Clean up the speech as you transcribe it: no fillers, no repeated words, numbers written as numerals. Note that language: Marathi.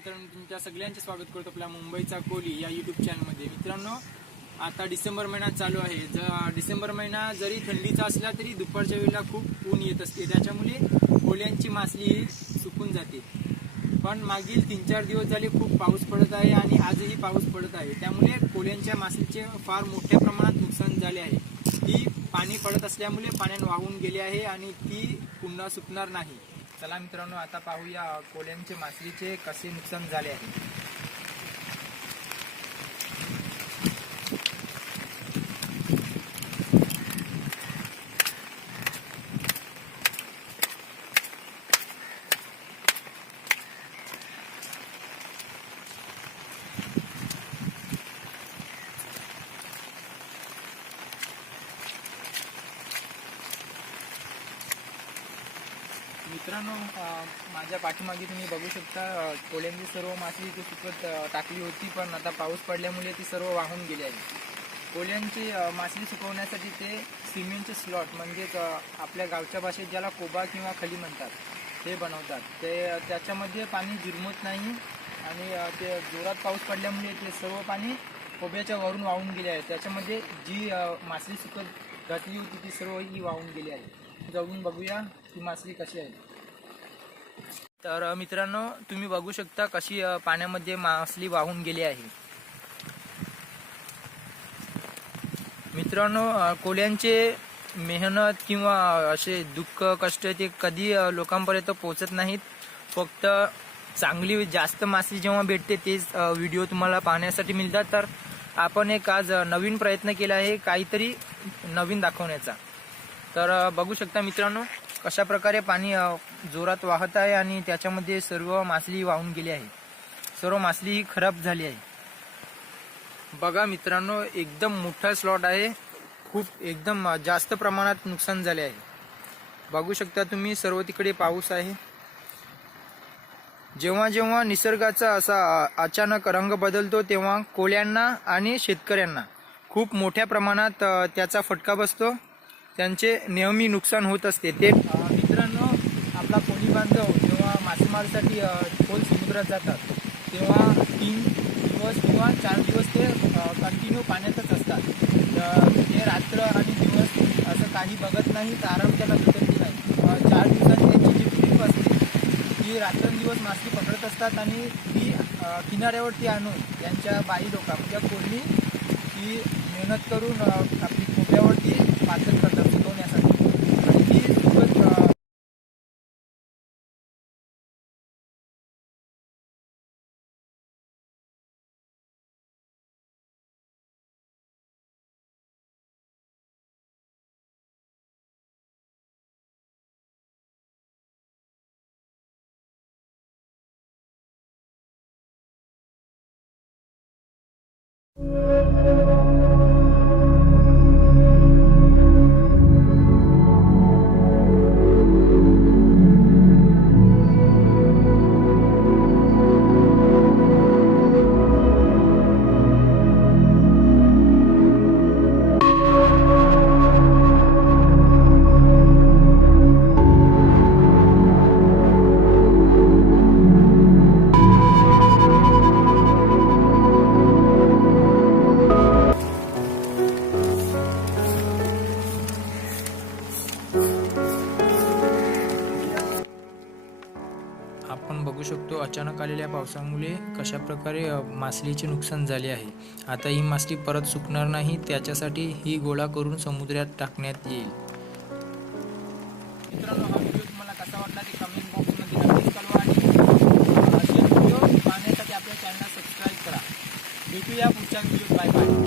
मित्रांनो, तुमच्या सगळ्यांचे स्वागत करतो आपल्या मुंबईचा कोली या यूट्यूब चॅनलमध्ये। मित्रांनो, आता डिसेंबर महिना चालू आहे। डिसेंबर महिना जरी थंडीचा असला तरी दुपारच्या वेळेला खूप ऊन येत असते, त्याच्यामुळे कोल्यांची मासली ही सुकून जाते। पण मागील 3-4 दिवस झाले खूप पाऊस पडत आहे आणि आजही पाऊस पडत आहे, त्यामुळे कोल्यांच्या मासलीचे फार मोठ्या प्रमाणात नुकसान झाले आहे। ती पाणी पडत असल्यामुळे पाण्यात वाहून गेली आहे आणि ती पुन्हा सुकणार नाही। चला मित्रांनो, आता पाहूया कोल्यांचे मासलीचे कसे नुकसान झाले आहे। मित्रांनो, माझ्या पाठीमागे तुम्ही बघू शकता कोल्यांची सर्व मासली इथे सुकत टाकली होती, पण आता पाऊस पडल्यामुळे ती सर्व वाहून गेली आहे। कोल्यांची मासली सुकवण्यासाठी ते सिमेंटचे स्लॉट म्हणजेच आपल्या गावच्या भाषेत ज्याला कोबा किंवा खली म्हणतात ते बनवतात। त्याच्यामध्ये पाणी जिरमत नाही आणि ते जोरात पाऊस पडल्यामुळे ते सर्व पाणी कोब्याच्या वरून वाहून गेले आहे। त्याच्यामध्ये जी मासली सुकत घातली होती ती सर्व ही वाहून गेली आहे। जाऊन बघूया ही मासली कशी आहे। तर मित्रांनो, तुम्ही बघू शकता कशी पाण्यामध्ये मासली वाहून गेली आहे। मित्रांनो, कोल्यांचे मेहनत किंवा असे दुःख कष्ट ते कधी लोकांपर्यंत पोहोचत नाहीत। फक्त चांगली जास्त मासली जेव्हा भेटते तेच व्हिडिओ तुम्हाला पाहण्यासाठी मिळतात। तर आपण एक आज नवीन प्रयत्न केला आहे काहीतरी नवीन दाखवण्याचा। तर बघू शकता मित्रांनो, कशा प्रकारे पाणी जोरात वाहत आहे आणि त्याच्यामध्ये सर्व मासली वाहून गेली आहे। सर्व मासली ही खराब झाली आहे। बघा मित्रांनो, एकदम मोठा स्लॉट आहे, खूप एकदम जास्त प्रमाणात नुकसान झाले आहे। बघू शकता तुम्ही, सर्व तिकडे पाऊस आहे। जेव्हा जेव्हा निसर्गाचा असा अचानक रंग बदलतो तेव्हा कोल्यांना आणि शेतकऱ्यांना खूप मोठ्या प्रमाणात त्याचा फटका बसतो, त्यांचे नेहमी नुकसान होत असते। ते मित्रांनो, आपला कोली बांधव जेव्हा मासेमारीसाठी खोल समुद्रात जातात तेव्हा 3 दिवस किंवा 4 दिवस ते कंटिन्यू पाण्यातच असतात। ते रात्र आणि दिवस असं काही बघत नाही, आराम त्याला भेटत नाही। 4 दिवसांची त्यांची जी ट्रिप असते ती रात्रंदिवस मासली पकडत असतात आणि ती किनाऱ्यावरती आणून त्यांच्या बाई लोका म्हणजे कोल्ही ती मेहनत करून आपली कोब्यावरती पातळ करतात सुकवण्यासाठी आणि ती सुकत आपण बघू शकतो अचानक आलेल्या पावसामुळे कशा प्रकारे मासलीचे नुकसान झाले आहे। आता ही मासली परत सुकणार नाही, त्याच्यासाठी ही गोळा करून समुद्रात टाकण्यात येईल। मित्रांनो, हा व्हिडिओ तुम्हाला कसा वाटला ते कमेंट बॉक्समध्ये नक्कीच कळवा आणि असे व्हिडिओ पाहण्यासाठी आपल्या चॅनलला सबस्क्राईब करा। भेटूया पुढच्या व्हिडिओत। Bye bye.